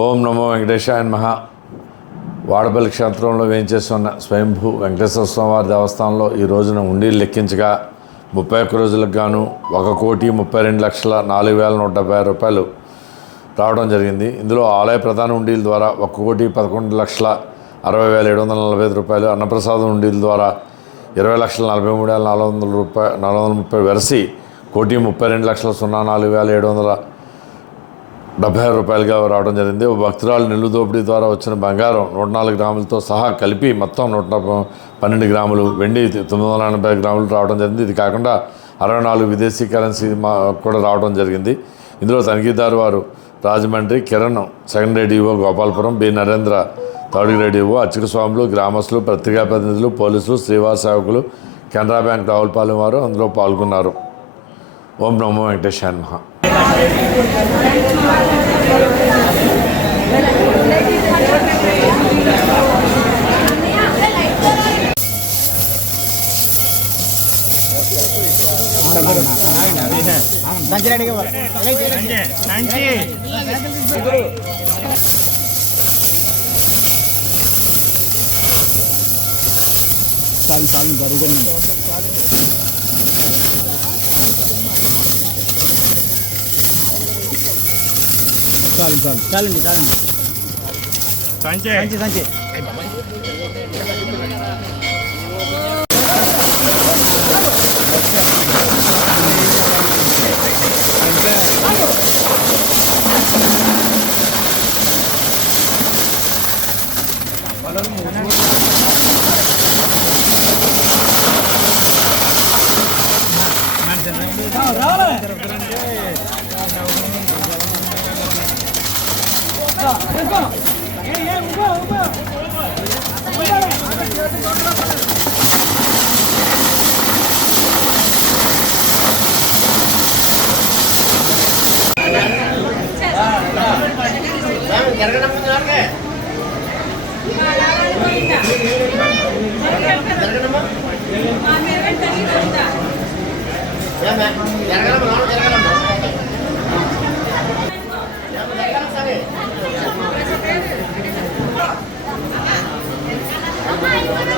ఓం నమో వెంకటేశాయ నమః. వాడపల్లి క్షేత్రంలో వేయించేస్తున్న స్వయంభూ వెంకటేశ్వర స్వామి వారి దేవస్థానంలో ఈ రోజున ఉండీలు లెక్కించగా 31 రోజులకు గాను 1,32,04,170 రూపాయలు రావడం జరిగింది. ఇందులో ఆలయ ప్రధాన ఉండీల ద్వారా 1,11,60,60,745 రూపాయలు, అన్నప్రసాదం ఉండీల ద్వారా 20,43,430 వెరసి 1,32,04,770 రూపాయలుగా రావడం జరిగింది. భక్తురాలు నెల్లు దోపిడీ ద్వారా వచ్చిన బంగారం 104 గ్రాములతో సహా కలిపి మొత్తం 112 గ్రాములు, వెండి 980 గ్రాములు రావడం జరిగింది. ఇది కాకుండా 64 విదేశీ కరెన్సీ కూడా రావడం జరిగింది. ఇందులో తనిఖీదారు వారు Rajahmundry, Kiran second radio Gopalapuram, B Narendra third radio, అర్చక స్వాములు, గ్రామస్తులు, పత్రికా ప్రతినిధులు, పోలీసులు, శ్రీవారి సేవకులు, కెనరా బ్యాంక్ రావులపాలెం వారు అందులో పాల్గొన్నారు. ఓం నమో వెంకటేశాయ నమః. చాలు జరుగుతుంది. చాలండి సంచి Bye.